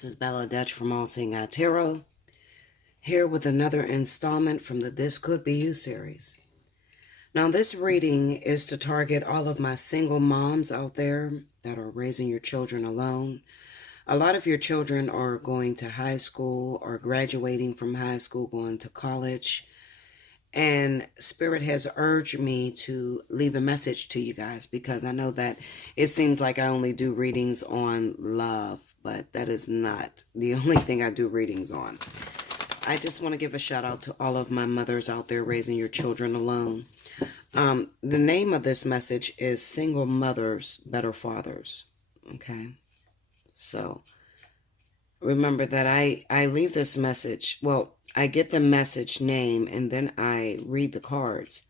This is Bella Dutch from Allseeingeyetarot, here with another installment from the This Could Be You series. Now, this reading is to target all of my single moms out there that are raising your children alone. A lot of your children are going to high school or graduating from high school, going to college. And Spirit has urged me to leave a message to you guys because I know that it seems like I only do readings on love, but that is not the only thing I do readings on. I just want to give a shout out to all of my mothers out there raising your children alone. The name of this message is Single Mothers, Better Fathers. Okay. So remember that I leave this message. Well, I get the message name and then I read the cards.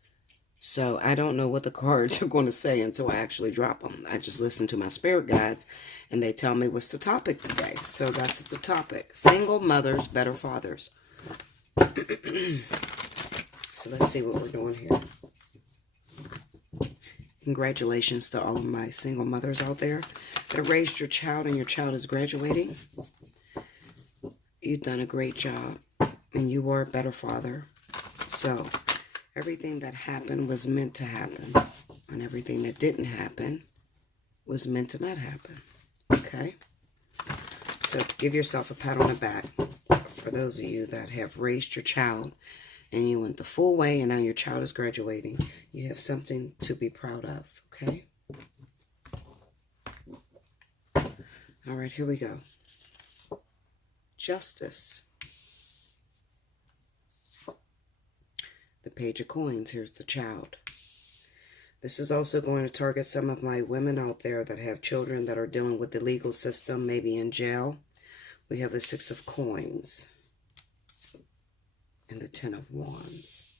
So I don't know what the cards are going to say until I actually drop them. I just listen to my spirit guides and they tell me what's the topic today. So that's the topic. Single mothers, better fathers. So let's see what we're doing here. Congratulations to all of my single mothers out there that raised your child and your child is graduating. You've done a great job. And you were a better father. So everything that happened was meant to happen. And everything that didn't happen was meant to not happen. Okay? So give yourself a pat on the back for those of you that have raised your child and you went the full way and now your child is graduating. You have something to be proud of. Okay? All right, here we go. Justice. The Page of Coins. Here's the child. This is also going to target some of my women out there that have children that are dealing with the legal system, maybe in jail. We have the Six of Coins and the Ten of Wands.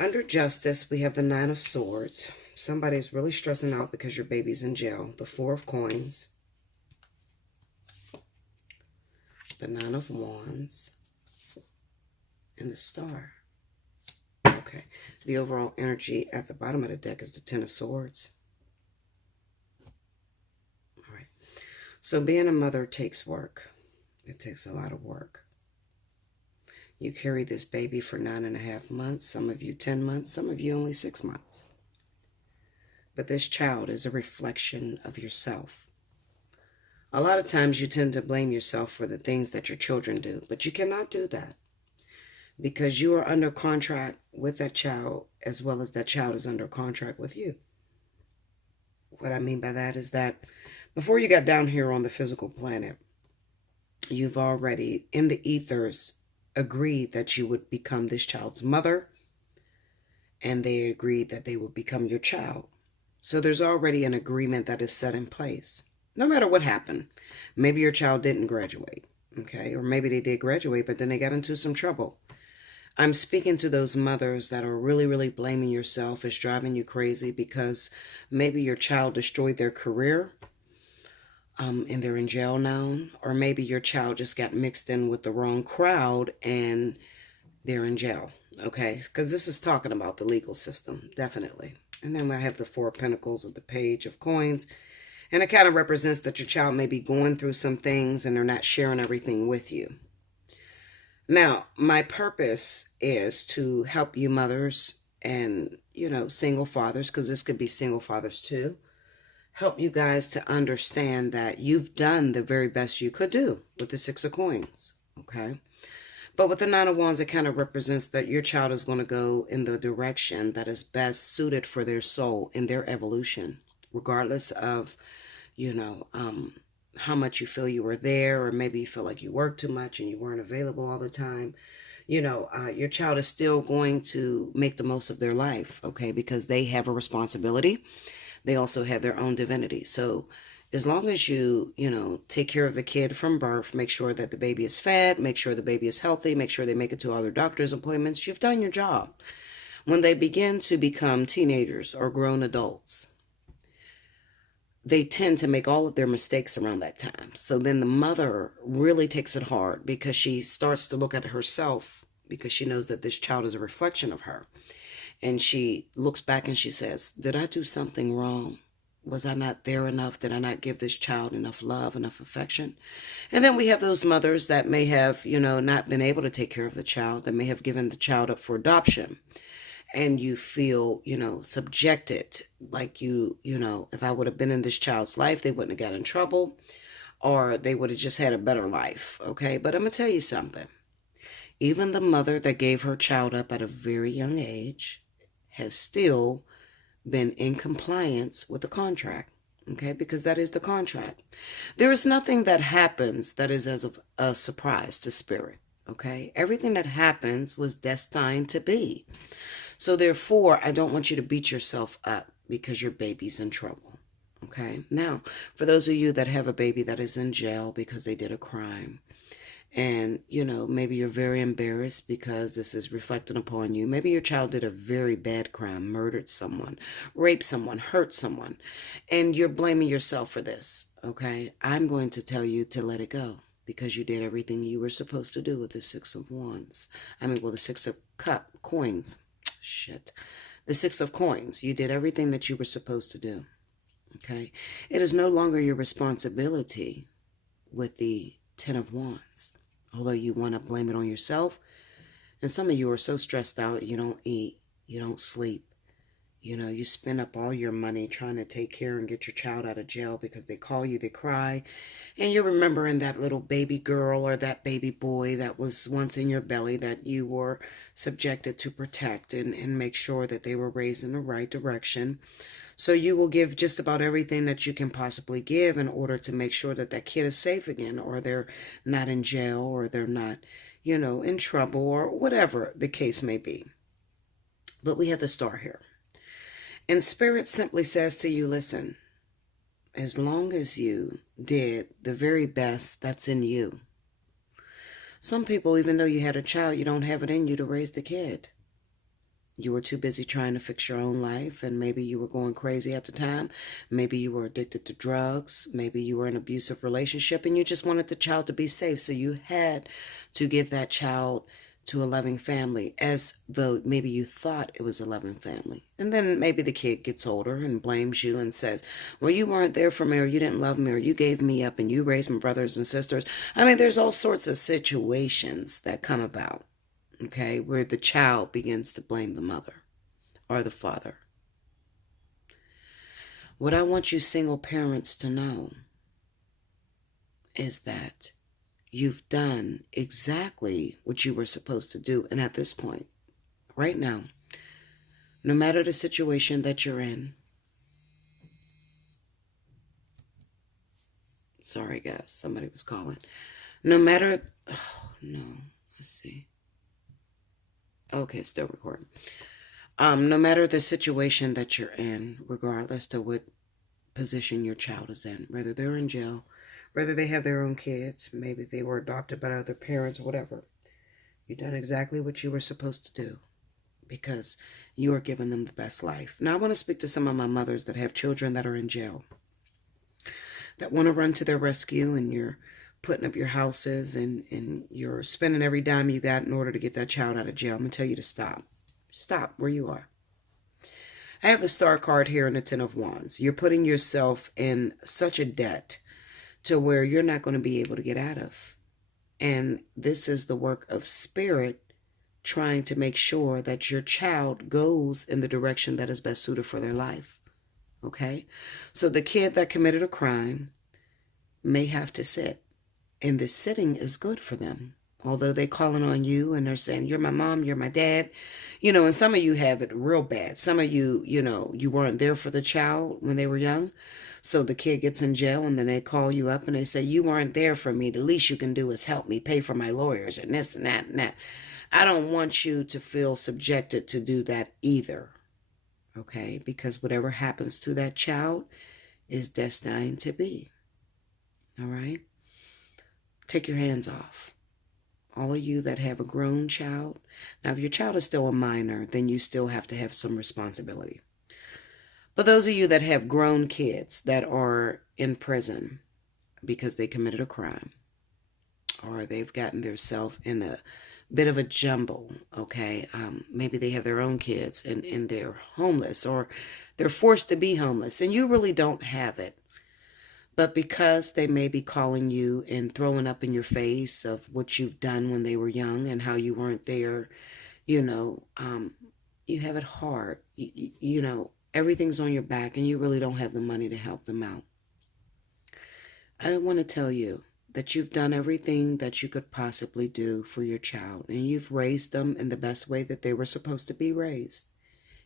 Under Justice, we have the Nine of Swords. Somebody's really stressing out because your baby's in jail. The Four of Coins. The Nine of Wands. And the Star. Okay. The overall energy at the bottom of the deck is the Ten of Swords. All right. So being a mother takes work. It takes a lot of work. You carry this baby for 9.5 months. Some of you 10 months. Some of you only 6 months. But this child is a reflection of yourself. A lot of times you tend to blame yourself for the things that your children do. But you cannot do that. Because you are under contract with that child as well as that child is under contract with you. What I mean by that is that before you got down here on the physical planet, you've already, in the ethers, agreed that you would become this child's mother, and they agreed that they would become your child. So there's already an agreement that is set in place. No matter what happened, maybe your child didn't graduate, okay? Or maybe they did graduate, but then they got into some trouble. I'm speaking to those mothers that are really, really blaming yourself. It's driving you crazy because maybe your child destroyed their career and they're in jail now. Or maybe your child just got mixed in with the wrong crowd and they're in jail. Okay? Because this is talking about the legal system, definitely. And then I have the Four of Pentacles with the Page of Coins. And it kind of represents that your child may be going through some things and they're not sharing everything with you. Now, my purpose is to help you mothers and, single fathers, because this could be single fathers too, help you guys to understand that you've done the very best you could do with the Six of Coins, okay? But with the Nine of Wands, it kind of represents that your child is going to go in the direction that is best suited for their soul in their evolution, regardless of, how much you feel you were there, or maybe you feel like you worked too much and you weren't available all the time. Your child is still going to make the most of their life, okay, because they have a responsibility. They also have their own divinity. So as long as you, take care of the kid from birth, make sure that the baby is fed, make sure the baby is healthy, make sure they make it to all their doctor's appointments, you've done your job. When they begin to become teenagers or grown adults, they tend to make all of their mistakes around that time. So then the mother really takes it hard because she starts to look at herself because she knows that this child is a reflection of her. And she looks back and she says, did I do something wrong? Was I not there enough? Did I not give this child enough love, enough affection? And then we have those mothers that may have, not been able to take care of the child, that may have given the child up for adoption. And you feel, subjected, like if I would have been in this child's life, they wouldn't have got in trouble, or they would have just had a better life. Okay. But I'm going to tell you something. Even the mother that gave her child up at a very young age has still been in compliance with the contract. Okay, because that is the contract. There is nothing that happens that is as of a surprise to spirit. Okay, everything that happens was destined to be. So therefore, I don't want you to beat yourself up because your baby's in trouble. Okay, now for those of you that have a baby that is in jail because they did a crime, and, maybe you're very embarrassed because this is reflecting upon you. Maybe your child did a very bad crime, murdered someone, raped someone, hurt someone, and you're blaming yourself for this, okay? I'm going to tell you to let it go because you did everything you were supposed to do with the Six of Wands. The Six of Coins. Shit. The Six of Coins. You did everything that you were supposed to do, okay? It is no longer your responsibility with the Ten of Wands. Although you want to blame it on yourself. And some of you are so stressed out, you don't eat, you don't sleep. You spend up all your money trying to take care and get your child out of jail because they call you, they cry. And you're remembering that little baby girl or that baby boy that was once in your belly that you were subjected to protect and make sure that they were raised in the right direction. So you will give just about everything that you can possibly give in order to make sure that that kid is safe again, or they're not in jail, or they're not, in trouble, or whatever the case may be. But we have the star here. And Spirit simply says to you, listen, as long as you did the very best that's in you. Some people, even though you had a child, you don't have it in you to raise the kid. You were too busy trying to fix your own life, and maybe you were going crazy at the time. Maybe you were addicted to drugs. Maybe you were in an abusive relationship, and you just wanted the child to be safe. So you had to give that child to a loving family, as though maybe you thought it was a loving family. And then maybe the kid gets older and blames you and says, well, you weren't there for me, or you didn't love me, or you gave me up and you raised my brothers and sisters. There's all sorts of situations that come about, okay, where the child begins to blame the mother or the father. What I want you single parents to know is that you've done exactly what you were supposed to do. And at this point, right now, no matter the situation that you're in, sorry guys, somebody was calling. No matter, let's see. Okay, it's still recording. No matter the situation that you're in, regardless to what position your child is in, whether they're in jail, whether they have their own kids, maybe they were adopted by other parents, whatever. You've done exactly what you were supposed to do because you are giving them the best life. Now, I want to speak to some of my mothers that have children that are in jail, that want to run to their rescue, and you're putting up your houses and you're spending every dime you got in order to get that child out of jail. I'm going to tell you to stop. Stop where you are. I have the star card here in the Ten of Wands. You're putting yourself in such a debt to where you're not going to be able to get out of. And this is the work of Spirit trying to make sure that your child goes in the direction that is best suited for their life. Okay? So the kid that committed a crime may have to sit. And this sitting is good for them. Although they're calling on you and they're saying, you're my mom, you're my dad. And some of you have it real bad. Some of you, you weren't there for the child when they were young. So the kid gets in jail and then they call you up and they say, you weren't there for me. The least you can do is help me pay for my lawyers and this and that and that. I don't want you to feel subjected to do that either. Okay? Because whatever happens to that child is destined to be. All right? Take your hands off. All of you that have a grown child. Now, if your child is still a minor, then you still have to have some responsibility. But those of you that have grown kids that are in prison because they committed a crime, or they've gotten themselves in a bit of a jumble, okay? Maybe they have their own kids and they're homeless, or they're forced to be homeless and you really don't have it. But because they may be calling you and throwing up in your face of what you've done when they were young and how you weren't there, you know, you have it hard. Everything's on your back and you really don't have the money to help them out. I want to tell you that you've done everything that you could possibly do for your child, and you've raised them in the best way that they were supposed to be raised.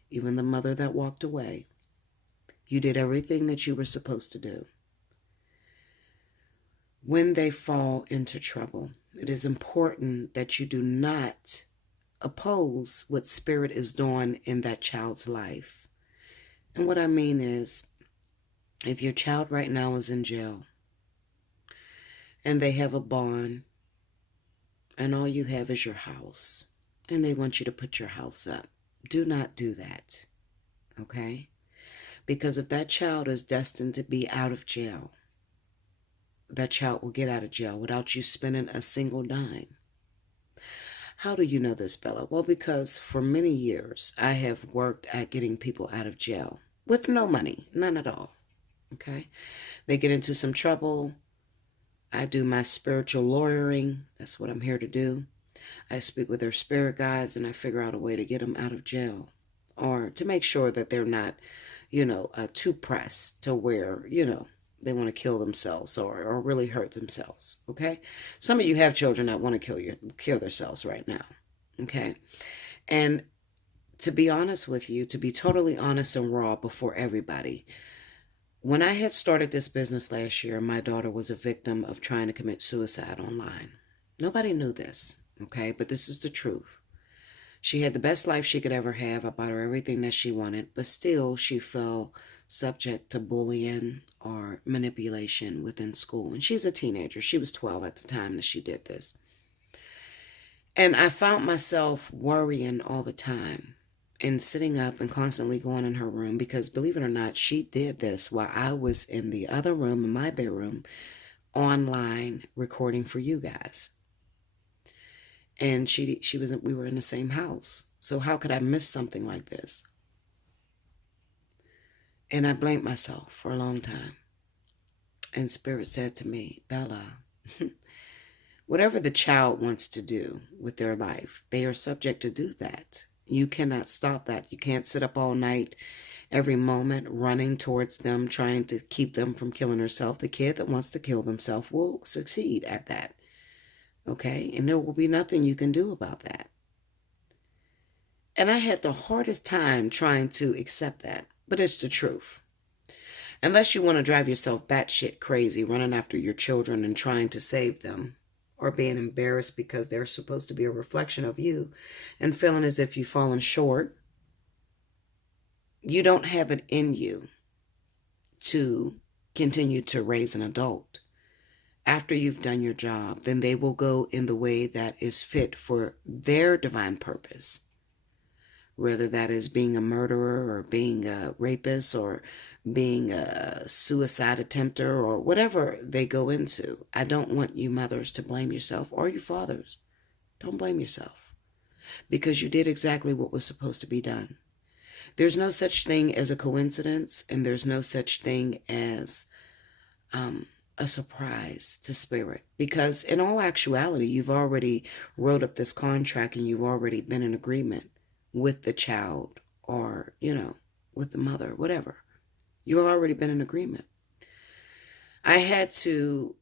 Even the mother that walked away, you did everything that you were supposed to do. When they fall into trouble, it is important that you do not oppose what Spirit is doing in that child's life. And what I mean is, if your child right now is in jail and they have a bond and all you have is your house and they want you to put your house up, do not do that, okay? Because if that child is destined to be out of jail, that child will get out of jail without you spending a single dime. How do you know this, Bella? Well, because for many years I have worked at getting people out of jail with no money, none at all, okay? They get into some trouble. I do my spiritual lawyering. That's what I'm here to do. I speak with their spirit guides and I figure out a way to get them out of jail, or to make sure that they're not, too pressed to where, they want to kill themselves or really hurt themselves, okay? Some of you have children that want to kill themselves right now, okay? And to be honest with you, to be totally honest and raw before everybody, when I had started this business last year, my daughter was a victim of trying to commit suicide online. Nobody knew this, okay? But this is the truth. She had the best life she could ever have. I bought her everything that she wanted, but still she fell subject to bullying or manipulation within school. And she's a teenager. She was 12 at the time that she did this. And I found myself worrying all the time and sitting up and constantly going in her room because, believe it or not, she did this while I was in the other room, in my bedroom, online recording for you guys. And we were in the same house. So how could I miss something like this? And I blamed myself for a long time. And Spirit said to me, Bella, whatever the child wants to do with their life, they are subject to do that. You cannot stop that. You can't sit up all night, every moment, running towards them, trying to keep them from killing herself. The kid that wants to kill themselves will succeed at that. Okay? And there will be nothing you can do about that. And I had the hardest time trying to accept that. But it's the truth. Unless you want to drive yourself batshit crazy, running after your children and trying to save them, or being embarrassed because they're supposed to be a reflection of you and feeling as if you've fallen short, you don't have it in you to continue to raise an adult. After you've done your job, then they will go in the way that is fit for their divine purpose. Whether that is being a murderer or being a rapist or being a suicide attempter or whatever they go into. I don't want you mothers to blame yourself, or you fathers. Don't blame yourself, because you did exactly what was supposed to be done. There's no such thing as a coincidence, and there's no such thing as a surprise to Spirit, because in all actuality, you've already wrote up this contract and you've already been in agreement with the child or, with the mother, whatever. You've already been in agreement. I had to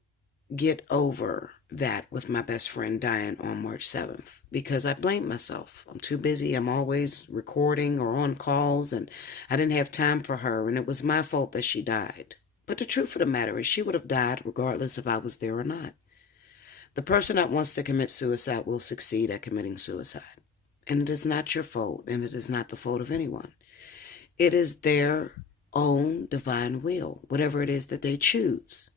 get over that with my best friend dying on March 7th because I blamed myself. I'm too busy. I'm always recording or on calls, and I didn't have time for her, and it was my fault that she died. But the truth of the matter is she would have died regardless if I was there or not. The person that wants to commit suicide will succeed at committing suicide. And it is not your fault, and it is not the fault of anyone. It is their own divine will, whatever it is that they choose.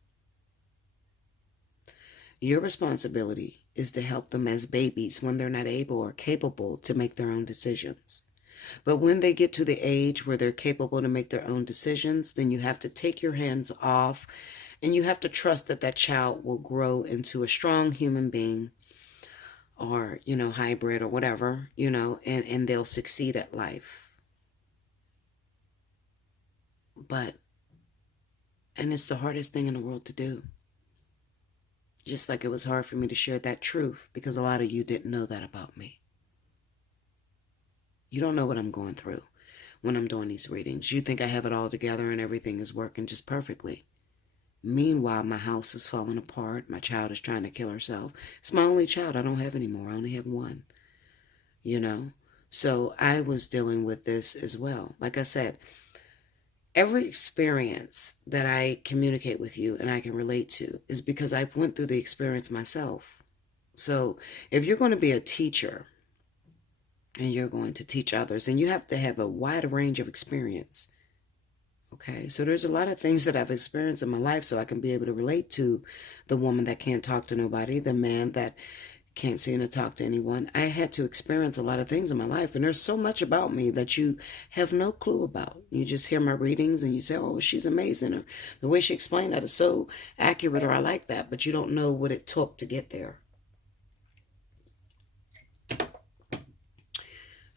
Your responsibility is to help them as babies when they're not able or capable to make their own decisions. But when they get to the age where they're capable to make their own decisions, then you have to take your hands off, and you have to trust that that child will grow into a strong human being, or, hybrid or whatever, and they'll succeed at life. And it's the hardest thing in the world to do. Just like it was hard for me to share that truth because a lot of you didn't know that about me. You don't know what I'm going through when I'm doing these readings. You think I have it all together and everything is working just perfectly. Meanwhile, my house is falling apart. My child is trying to kill herself. It's my only child. I don't have any more. I only have one. So I was dealing with this as well. Like I said, every experience that I communicate with you and I can relate to is because I've went through the experience myself. So if you're going to be a teacher and you're going to teach others, and you have to have a wide range of experience. Okay, so there's a lot of things that I've experienced in my life so I can be able to relate to the woman that can't talk to nobody, the man that can't seem to talk to anyone. I had to experience a lot of things in my life, and there's so much about me that you have no clue about. You just hear my readings and you say, oh, she's amazing, or the way she explained that is so accurate, or I like that, but you don't know what it took to get there.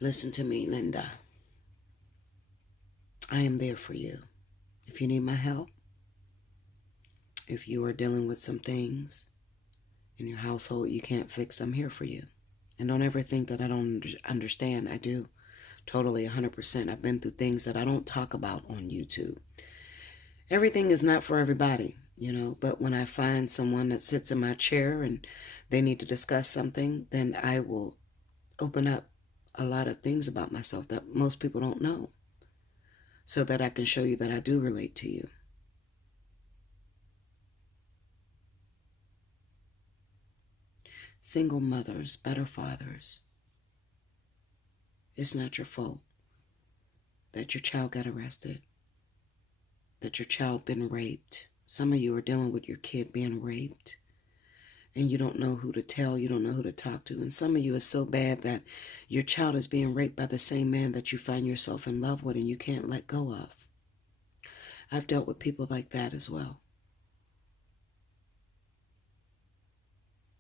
Listen to me, Linda. I am there for you. If you need my help, if you are dealing with some things in your household you can't fix, I'm here for you. And don't ever think that I don't understand. I do. Totally, 100%. I've been through things that I don't talk about on YouTube. Everything is not for everybody, but when I find someone that sits in my chair and they need to discuss something, then I will open up a lot of things about myself that most people don't know, so that I can show you that I do relate to you. Single mothers, better fathers. It's not your fault that your child got arrested, that your child been raped. Some of you are dealing with your kid being raped, and you don't know who to tell, you don't know who to talk to. And some of you is so bad that your child is being raped by the same man that you find yourself in love with and you can't let go of. I've dealt with people like that as well.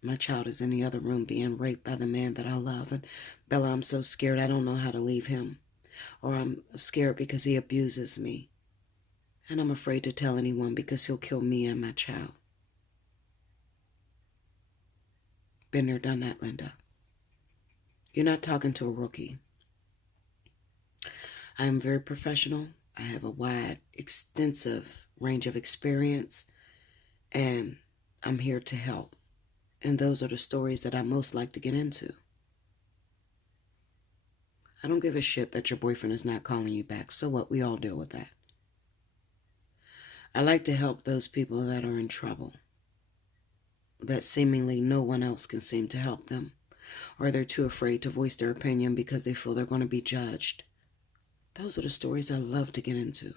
My child is in the other room being raped by the man that I love. And Bella, I'm so scared. I don't know how to leave him. Or I'm scared because he abuses me. And I'm afraid to tell anyone because he'll kill me and my child. Been there, done that, Linda. You're not talking to a rookie. I am very professional. I have a wide, extensive range of experience, and I'm here to help. And those are the stories that I most like to get into. I don't give a shit that your boyfriend is not calling you back. So what? We all deal with that. I like to help those people that are in trouble, that seemingly no one else can seem to help them, or they're too afraid to voice their opinion because they feel they're going to be judged. Those are the stories I love to get into.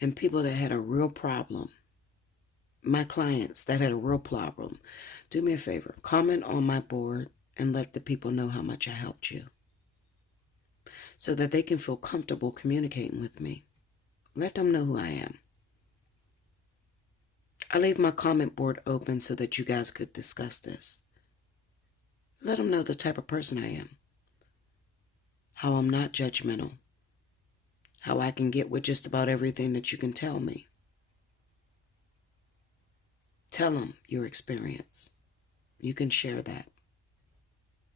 And people that had a real problem, my clients that had a real problem, do me a favor, comment on my board and let the people know how much I helped you, so that they can feel comfortable communicating with me. Let them know who I am. I leave my comment board open so that you guys could discuss this. Let them know the type of person I am, how I'm not judgmental, how I can get with just about everything that you can tell me. Tell them your experience. You can share that.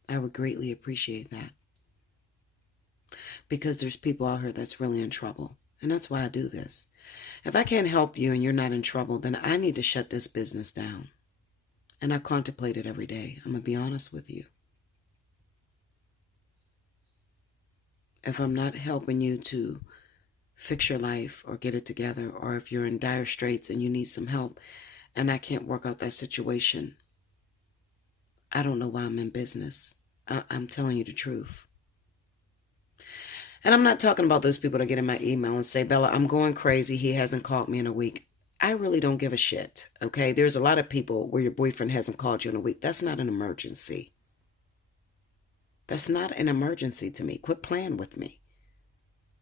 I would greatly appreciate that. Because there's people out here that's really in trouble. And that's why I do this. If I can't help you and you're not in trouble, then I need to shut this business down. And I contemplate it every day. I'm going to be honest with you. If I'm not helping you to fix your life or get it together, or if you're in dire straits and you need some help and I can't work out that situation, I don't know why I'm in business. I'm telling you the truth. And I'm not talking about those people that get in my email and say, Bella, I'm going crazy. He hasn't called me in a week. I really don't give a shit, okay? There's a lot of people where your boyfriend hasn't called you in a week. That's not an emergency. That's not an emergency to me. Quit playing with me.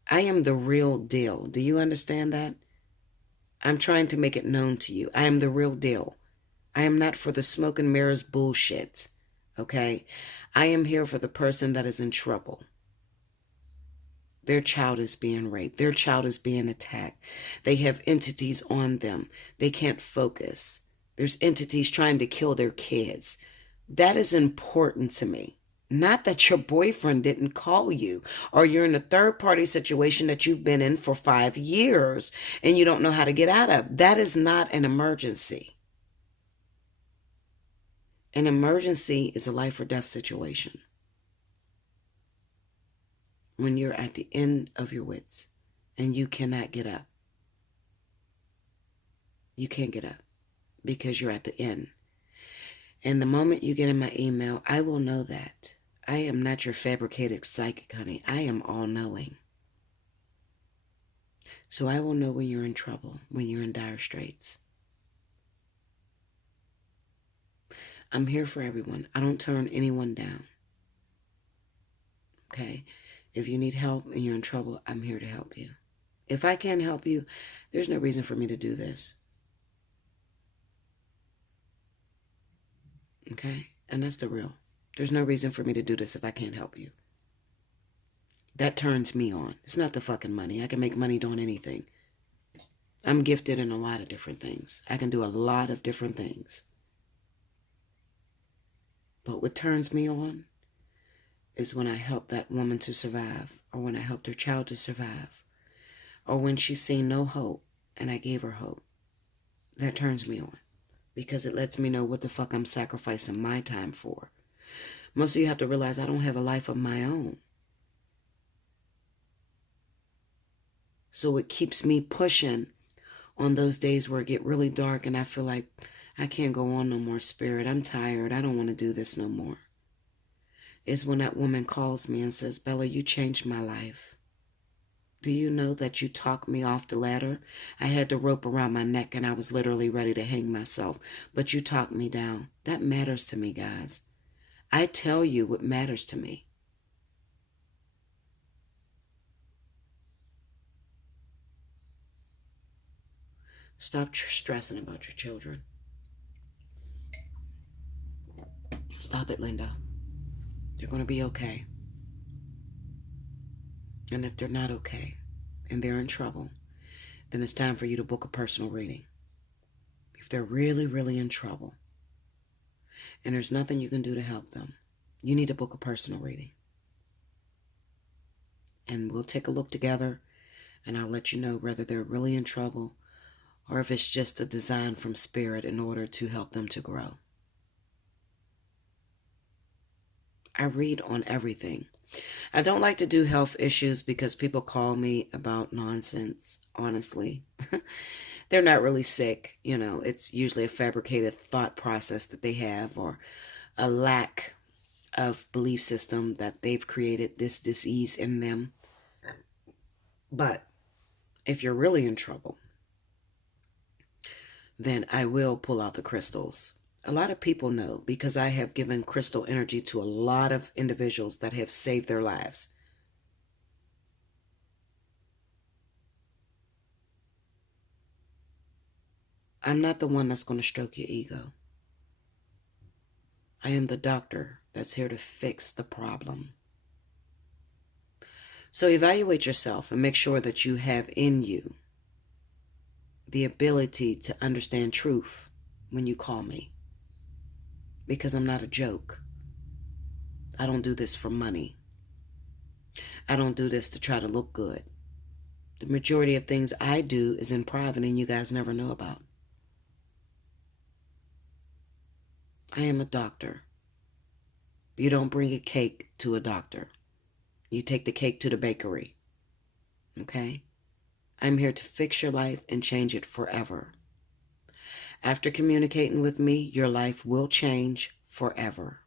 I am the real deal. Do you understand that? I'm trying to make it known to you. I am the real deal. I am not for the smoke and mirrors bullshit. Okay? I am here for the person that is in trouble. Their child is being raped. Their child is being attacked. They have entities on them. They can't focus. There's entities trying to kill their kids. That is important to me. Not that your boyfriend didn't call you or you're in a third party situation that you've been in for 5 years and you don't know how to get out of. That is not an emergency. An emergency is a life or death situation. When you're at the end of your wits and you cannot get up. You can't get up because you're at the end. And the moment you get in my email, I will know that. I am not your fabricated psychic, honey. I am all-knowing. So I will know when you're in trouble, when you're in dire straits. I'm here for everyone. I don't turn anyone down. Okay? If you need help and you're in trouble, I'm here to help you. If I can't help you, there's no reason for me to do this. Okay? And that's the real. There's no reason for me to do this if I can't help you. That turns me on. It's not the fucking money. I can make money doing anything. I'm gifted in a lot of different things. I can do a lot of different things. But what turns me on is when I help that woman to survive, or when I helped her child to survive, or when she's seen no hope and I gave her hope. That turns me on because it lets me know what the fuck I'm sacrificing my time for. Most of you have to realize I don't have a life of my own. So it keeps me pushing on those days where it get really dark and I feel like I can't go on no more, Spirit. I'm tired. I don't want to do this no more. Is when that woman calls me and says, Bella, you changed my life. Do you know that you talked me off the ladder? I had the rope around my neck and I was literally ready to hang myself, but you talked me down. That matters to me, guys. I tell you what matters to me. Stop stressing about your children. Stop it, Linda. They're going to be okay. And if they're not okay and they're in trouble, then it's time for you to book a personal reading. If they're really, really in trouble and there's nothing you can do to help them, you need to book a personal reading. And we'll take a look together and I'll let you know whether they're really in trouble or if it's just a design from Spirit in order to help them to grow. I read on everything. I don't like to do health issues because people call me about nonsense, honestly. They're not really sick. You know, it's usually a fabricated thought process that they have or a lack of belief system that they've created this disease in them. But if you're really in trouble, then I will pull out the crystals. A lot of people know because I have given crystal energy to a lot of individuals that have saved their lives. I'm not the one that's going to stroke your ego. I am the doctor that's here to fix the problem. So evaluate yourself and make sure that you have in you the ability to understand truth when you call me. Because I'm not a joke. I don't do this for money. I don't do this to try to look good. The majority of things I do is in private and you guys never know about. I am a doctor. You don't bring a cake to a doctor. You take the cake to the bakery. Okay? I'm here to fix your life and change it forever. After communicating with me, your life will change forever.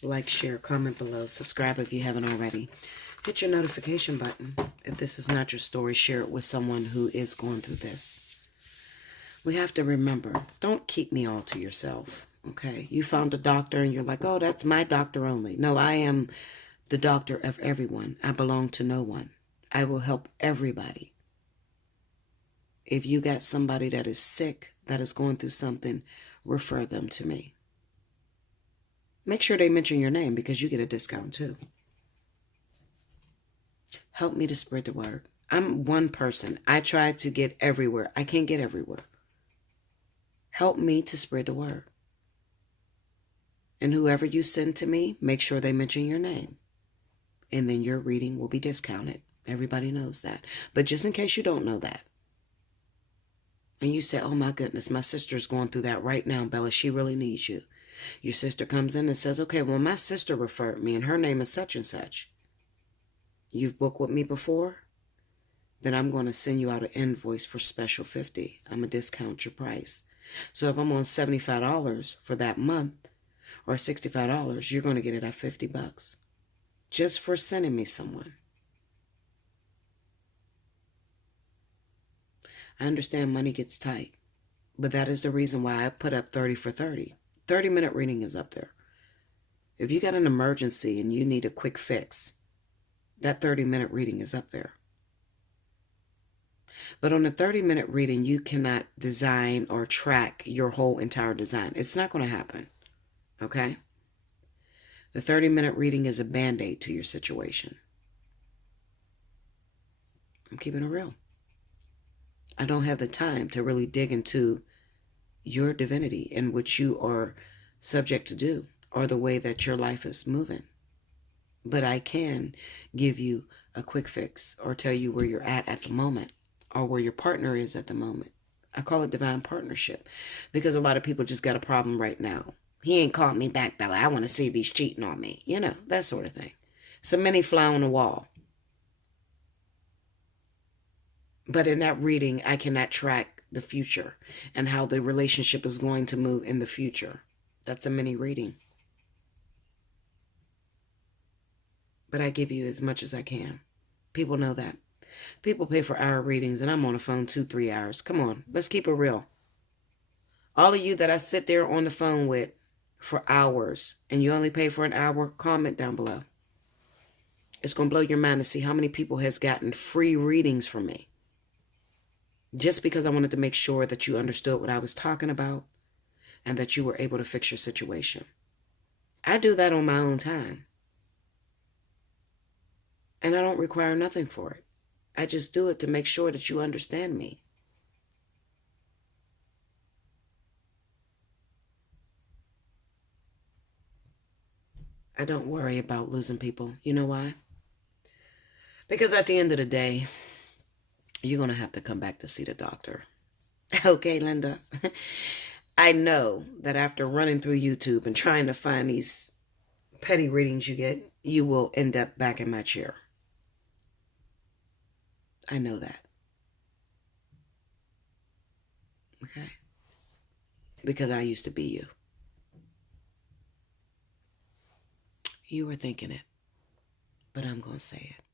Like, share, comment below, subscribe if you haven't already. Hit your notification button. If this is not your story, share it with someone who is going through this. We have to remember, don't keep me all to yourself, okay? You found a doctor and you're like, oh, that's my doctor only. No, I am the doctor of everyone. I belong to no one. I will help everybody. If you got somebody that is sick, that is going through something, refer them to me. Make sure they mention your name because you get a discount too. Help me to spread the word. I'm one person. I try to get everywhere. I can't get everywhere. Help me to spread the word. And whoever you send to me, make sure they mention your name. And then your reading will be discounted. Everybody knows that. But just in case you don't know that, and you say, oh my goodness, my sister's going through that right now, Bella, she really needs you. Your sister comes in and says, okay, well, my sister referred me and her name is such and such. You've booked with me before? Then I'm going to send you out an invoice for special $50. I'm going to discount your price. So if I'm on $75 for that month or $65, you're going to get it at $50 just for sending me someone. I understand money gets tight, but that is the reason why I put up 30 for 30. 30-minute reading is up there. If you got an emergency and you need a quick fix, that 30-minute reading is up there. But on a 30-minute reading, you cannot design or track your whole entire design. It's not going to happen, okay? The 30-minute reading is a Band-Aid to your situation. I'm keeping it real. I don't have the time to really dig into your divinity and what you are subject to do or the way that your life is moving. But I can give you a quick fix or tell you where you're at the moment or where your partner is at the moment. I call it divine partnership because a lot of people just got a problem right now. He ain't called me back, Bella. I want to see if he's cheating on me. You know, that sort of thing. So many fly on the wall. But in that reading, I cannot track the future and how the relationship is going to move in the future. That's a mini reading. But I give you as much as I can. People know that. People pay for hour readings and I'm on the phone 2-3 hours. Come on, let's keep it real. All of you that I sit there on the phone with for hours and you only pay for an hour, comment down below. It's going to blow your mind to see how many people has gotten free readings from me. Just because I wanted to make sure that you understood what I was talking about and that you were able to fix your situation. I do that on my own time. And I don't require nothing for it. I just do it to make sure that you understand me. I don't worry about losing people. You know why? Because at the end of the day, you're going to have to come back to see the doctor. Okay, Linda. I know that after running through YouTube and trying to find these petty readings you get, you will end up back in my chair. I know that. Okay? Because I used to be you. You were thinking it, but I'm going to say it.